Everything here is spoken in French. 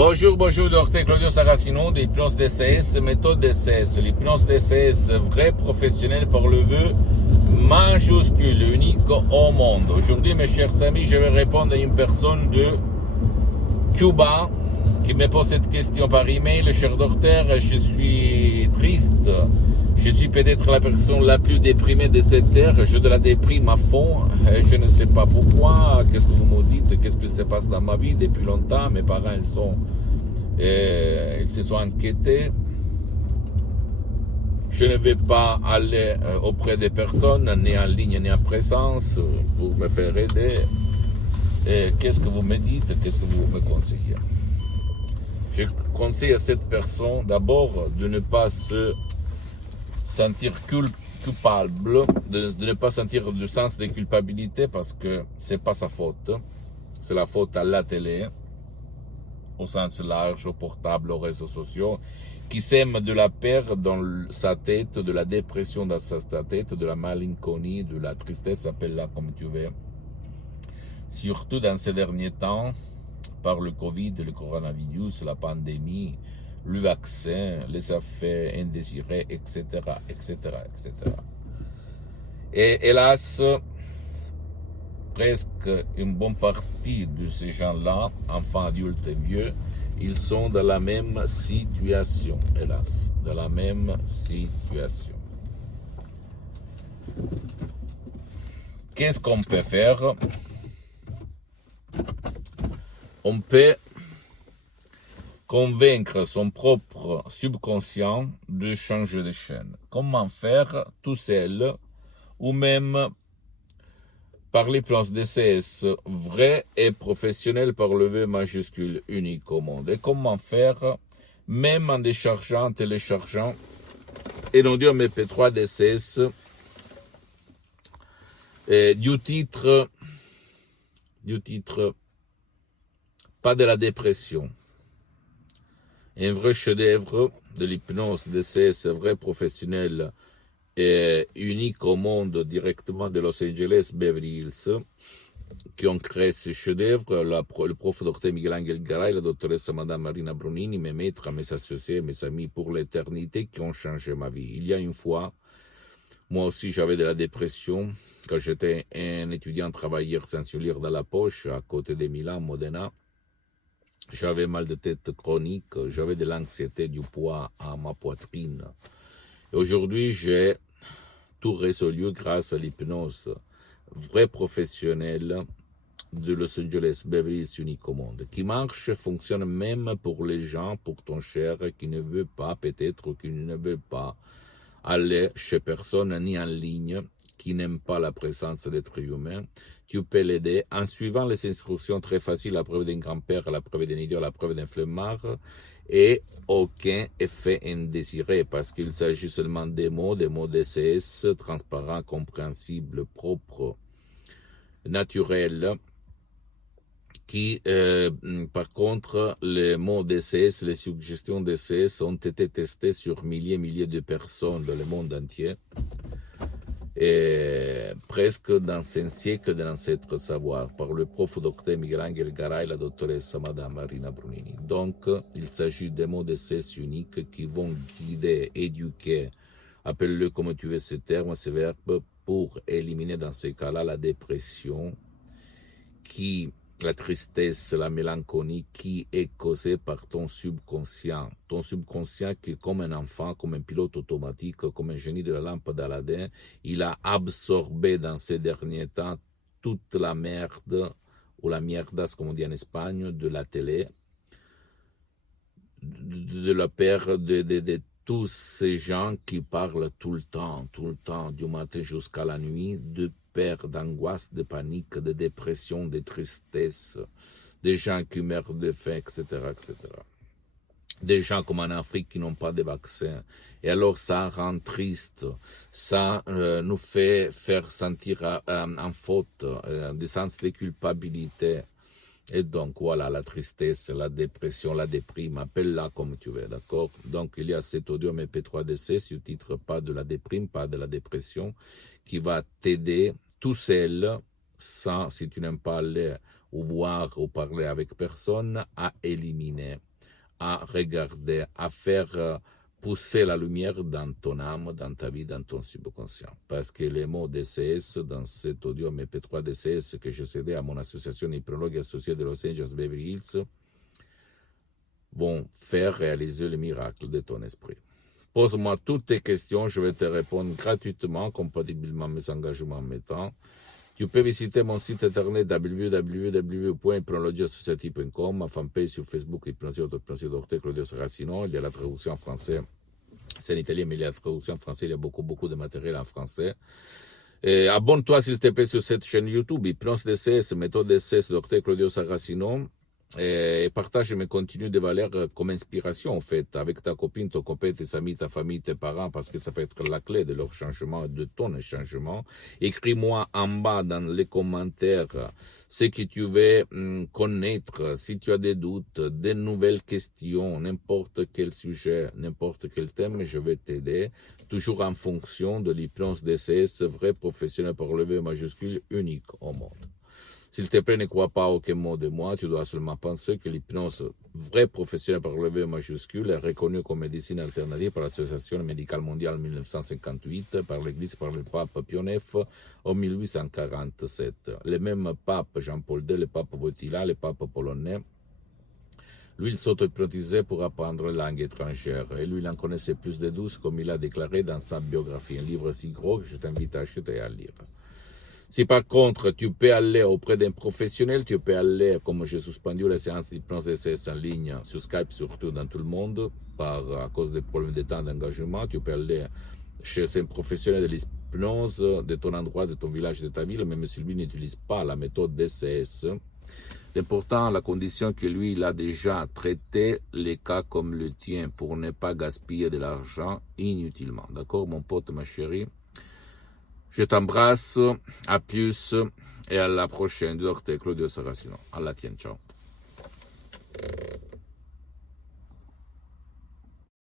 Bonjour, docteur Claudio Saracino de l'hypnose DCS, méthode DCS. L'hypnose DCS, vrai professionnel par le vœu majuscule, unique au monde. Aujourd'hui, mes chers amis, je vais répondre à une personne de Cuba qui me pose cette question par email. Cher docteur, je suis triste. Je suis peut-être la personne la plus déprimée de cette terre. Je de la déprime à fond. Je ne sais pas pourquoi. Qu'est-ce que vous me dites? Qu'est-ce qui se passe dans ma vie depuis longtemps? Mes parents, ils se sont inquiétés. Je ne vais pas aller auprès des personnes, ni en ligne, ni en présence, pour me faire aider. Qu'est-ce que vous me dites? Qu'est-ce que vous me conseillez? Je conseille à cette personne d'abord de ne pas se sentir coupable, de ne pas sentir le sens de culpabilité parce que c'est pas sa faute. C'est la faute à la télé, au sens large, au portable, aux réseaux sociaux, qui sème de la peur dans sa tête, de la dépression dans sa tête, de la malinconie, de la tristesse, appelle-la comme tu veux. Surtout dans ces derniers temps, par le Covid, le coronavirus, la pandémie, le vaccin, les effets indésirés, etc., etc., etc. Et hélas, presque une bonne partie de ces gens-là, enfants, adultes et vieux, ils sont dans la même situation, hélas, dans la même situation. Qu'est-ce qu'on peut faire? On peut convaincre son propre subconscient de changer de chaîne. Comment faire tout seul ou même par l'hypnose DCS vrai et professionnel par le V majuscule unique au monde. Et comment faire même en déchargeant, téléchargeant Enodium MP3 DCS du titre pas de la dépression. Un vrai chef-d'œuvre de l'hypnose DCS, vrai professionnel et unique au monde directement de Los Angeles, Beverly Hills, qui ont créé ce chef-d'œuvre, le prof Dr Miguel Angel Garay, la doctoresse Madame Marina Brunini, mes maîtres, mes associés, mes amis pour l'éternité qui ont changé ma vie. Il y a une fois, moi aussi j'avais de la dépression, quand j'étais un étudiant travailleur sans lire dans la poche, à côté de Milan, Modena. J'avais mal de tête chronique, j'avais de l'anxiété, du poids à ma poitrine. Et aujourd'hui, j'ai tout résolu grâce à l'hypnose vrai professionnel de Los Angeles, Beverly Hills, unique au monde, qui marche, fonctionne même pour les gens, pour ton cher, qui ne veut pas, peut-être, qui ne veut pas aller chez personne, ni en ligne, qui n'aime pas la présence d'êtres humains. Tu peux l'aider en suivant les instructions très faciles, la preuve d'un grand-père, la preuve d'un idiot, la preuve d'un flemmard, et aucun effet indésiré, parce qu'il s'agit seulement des mots DCS, transparents, compréhensibles, propres, naturels, qui, par contre, les mots DCS, les suggestions DCS ont été testées sur milliers et milliers de personnes dans le monde entier, et presque dans un siècle de l'ancêtre savoir, par le prof Dr Miguel Angel Garay, la doctoresse Madame Marina Brunini. Donc, il s'agit des mots DCS uniques qui vont guider, éduquer, appelle-le comme tu veux ce terme, ce verbe, pour éliminer dans ces cas-là la dépression, la tristesse, la mélancolie qui est causée par ton subconscient. Ton subconscient qui est comme un enfant, comme un pilote automatique, comme un génie de la lampe d'Aladin, il a absorbé dans ces derniers temps toute la merde, ou la mierdas comme on dit en Espagne, de la télé, de la peur de tous ces gens qui parlent tout le temps, du matin jusqu'à la nuit, de peur, d'angoisse, de panique, de dépression, de tristesse, des gens qui meurent de faim, etc., etc. Des gens comme en Afrique qui n'ont pas de vaccin. Et alors ça rend triste, ça nous fait faire sentir en faute, du sens de culpabilité. Et donc, voilà, la tristesse, la dépression, la déprime, appelle-la comme tu veux, d'accord? Donc, il y a cet audio MP3DC, sur titre pas de la déprime, pas de la dépression, qui va t'aider tout seul, sans, si tu n'aimes pas aller ou voir ou parler avec personne, à éliminer à regarder, à faire pousser la lumière dans ton âme, dans ta vie, dans ton subconscient. Parce que les mots DCS, dans cet audio MP3 DCS que j'ai cédé à mon association hypnologue associée de Los Angeles Beverly Hills, vont faire réaliser le miracle de ton esprit. Pose-moi toutes tes questions, je vais te répondre gratuitement, compatiblement à mes engagements en mes temps. Tu peux visiter mon site internet www.hypnologieassociative.com, ma fanpage sur Facebook, Hypnosie Dr Claudio Saracino. Il y a la traduction en français, c'est en italien, mais il y a la traduction en français, il y a beaucoup de matériel en français. Et abonne-toi s'il te plaît sur cette chaîne YouTube, Hypnose DCS, méthode DCS, Dr Claudio Saracino. Et partage mes contenus de valeur comme inspiration, en fait, avec ta copine, ton copain, tes amis, ta famille, tes parents, parce que ça peut être la clé de leur changement, de ton changement. Écris-moi en bas dans les commentaires ce que tu veux connaître, si tu as des doutes, des nouvelles questions, n'importe quel sujet, n'importe quel thème, je vais t'aider, toujours en fonction de l'hypnose DCS, vrai professionnel par le V majuscule, unique au monde. S'il te plaît, ne crois pas aucun mot de moi, tu dois seulement penser que l'hypnose vraie professionnelle par le V majuscule est reconnue comme médecine alternative par l'Association médicale mondiale en 1958, par l'Église, par le pape Pie IX en 1847. Le même pape Jean-Paul II, le pape Wojtyła, le pape polonais, lui, il s'auto-hypnotisait pour apprendre les langues étrangères. Et lui, il en connaissait plus de 12, comme il a déclaré dans sa biographie. Un livre si gros que je t'invite à acheter et à lire. Si par contre, tu peux aller auprès d'un professionnel, tu peux aller, comme j'ai suspendu les séances d'hypnose DCS en ligne, sur Skype surtout dans tout le monde, à cause des problèmes de temps d'engagement, tu peux aller chez un professionnel de l'hypnose de ton endroit, de ton village, de ta ville, même si lui n'utilise pas la méthode DCS. L'important, la condition que lui, il a déjà traité les cas comme le tien pour ne pas gaspiller de l'argent inutilement. D'accord, mon pote, ma chérie? Je t'embrasse, à plus et à la prochaine, Dr Claudio Saracino. À la tienne, ciao.